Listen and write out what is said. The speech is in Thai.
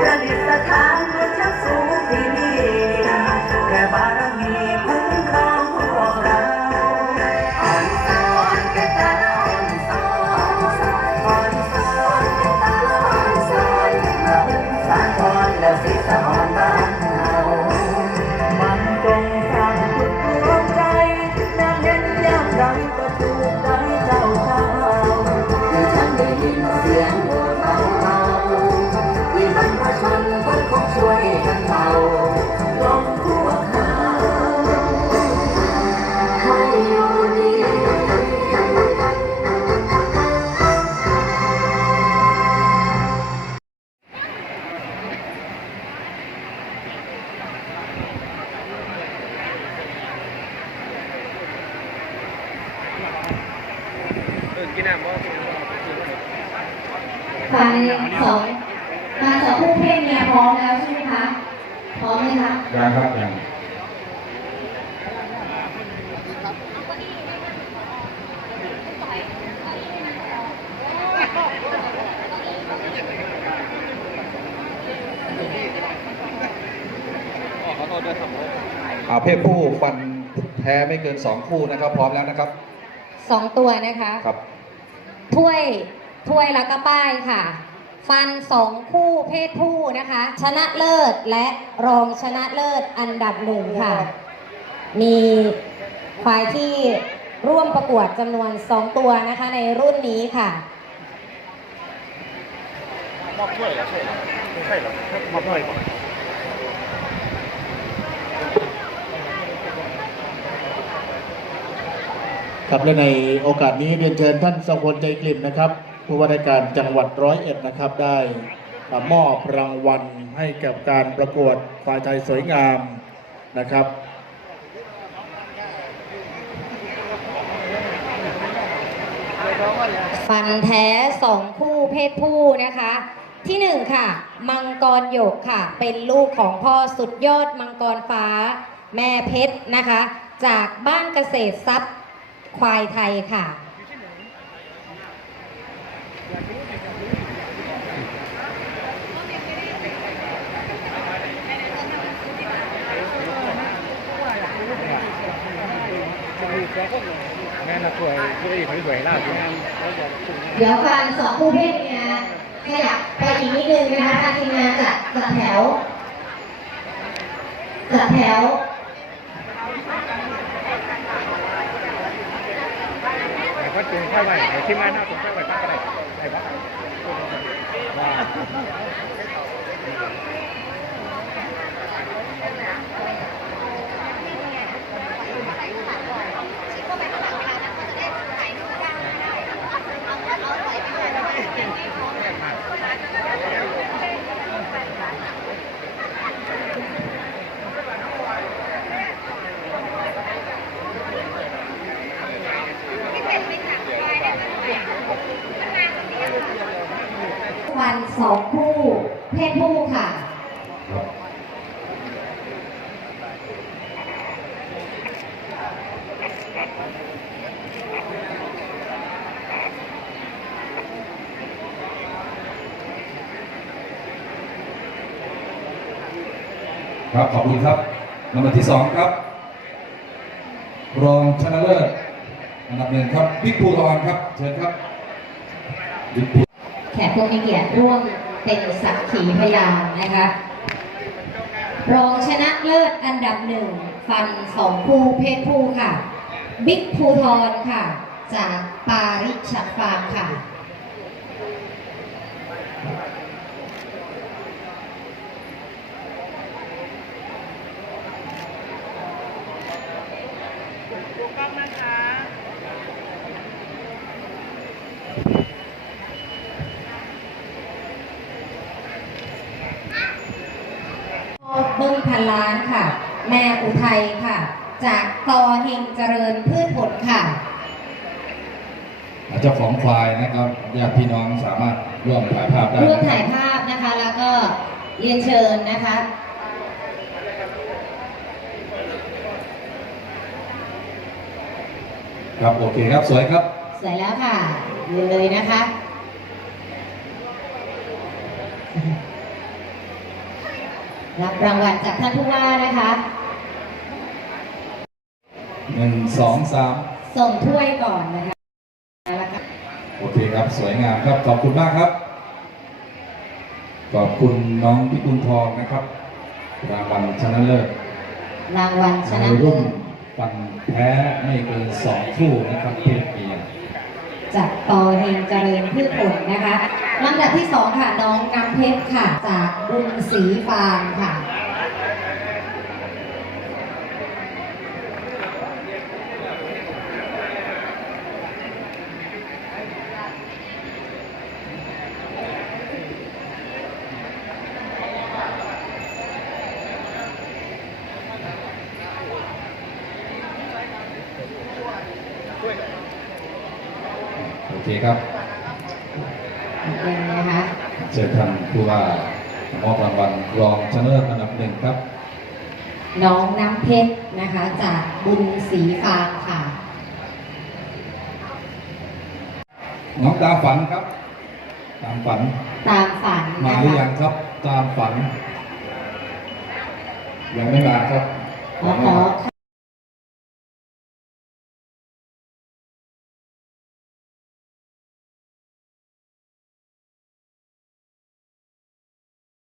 ประดิษฐานบนชั้นสูงที่นี่แค่บารมี ฟันสองมาสองคู่เพศเมียพร้อมแล้วใช่ไหมคะพร้อมไหมคะยังครับยังอ่าเพศผู้ฟันแท้ไม่เกิน 2 คู่นะครับ พร้อมแล้วนะครับสองตัวนะคะครับ ถ้วยถ้วยแล้วก็ป้ายค่ะ ฟันสองคู่เพศผู้นะคะ ชนะเลิศและรองชนะเลิศอันดับหนึ่งค่ะ มีควายที่ร่วมประกวดจำนวน 2 ตัวนะคะในรุ่นนี้ค่ะมอบถ้วยเหรอใช่เหรอไม่ใช่เหรอมอบถ้วยก่อน ครับและในโอกาสนี้เรียนเชิญท่านทรงพลใจกลิ่นนะครับผู้ว่าราชการจังหวัดร้อยเอ็ดนะครับได้มอบรางวัลให้กับการประกวดควายไทยสวยงามนะครับฟันแท้สองคู่เพศผู้นะคะ ที่หนึ่งค่ะ มังกรหยกค่ะ เป็นลูกของพ่อสุดยอดมังกรฟ้า แม่เพชรนะคะ จากบ้านเกษตรทรัพย์ ควายไทยค่ะ แม่น่ะถ้วยที่ได้สวยๆล่าสุดงานแล้วจะคุณเดี๋ยวฟันสองคู่เพศเมียขยับไปอีกนิดนึงนะคะทางทีมงานจัดจัดแถวจัดแถว ไหนก็จุงค่อยไปที่มาหน้าจุงค่อยไปก็ได้ไหนว วันสองคู่เพศผู้ค่ะ ครับขอบคุณครับลำดับที่2ครับ รองชนะเลิศอันดับหนึ่งครับบิ๊กภูทรครับ เชิญครับ แขกผู้มีเกียรติร่วมเป็นสักขีพยานนะคะรองชนะเลิศอันดับหนึ่งฟันสองคู่เพศผู้ค่ะ บิ๊กภูทรค่ะ จากปาริชัดฟาร์มค่ะ พันล้านค่ะ แม่อุทัยค่ะ จากตอเฮงเจริญพืชผลค่ะ เจ้าของควายนะครับญาติพี่น้องสามารถร่วมถ่ายภาพได้ร่วมนะคถ่ายรับภาพนะคะ แล้วก็เรียนเชิญนะคะครับโอเคครับสวยครับ สวยแล้วค่ะยืนเลยนะคะ รับรางวัลจากท่านผู้ว่านะคะ หนึ่งสองสามส่งถ้วยก่อนนะคะแล้วก็โอเคครับ สวยงามครับ ขอบคุณมากครับ ขอบคุณน้องพิกุลทองนะครับ รางวัลชนะเลิศรางวัลชในนะเลิรุ่นศฟันแท้ไม่เกินสองคู่นะครับเพศเมีย จากตอเฮงเจริญพืชผลนะคะลำดับที่สองค่ะน้องน้ำเพชรค่ะ จากบุญศรีฟาร์มค่ะ โอเคครับเป็นนะคะเชิญท่านผู้ว่ามอบรางวัลรองชนะเลิศอันดับหนึ่งครับ น้องน้ำเพชรนะคะ จากบุญศรีฟาร์มค่ะ น้องตามฝันครับ ตามฝัน ตามฝันมานะหรือคะยังครับ ตามฝัน ยังไม่มาครับขอขอค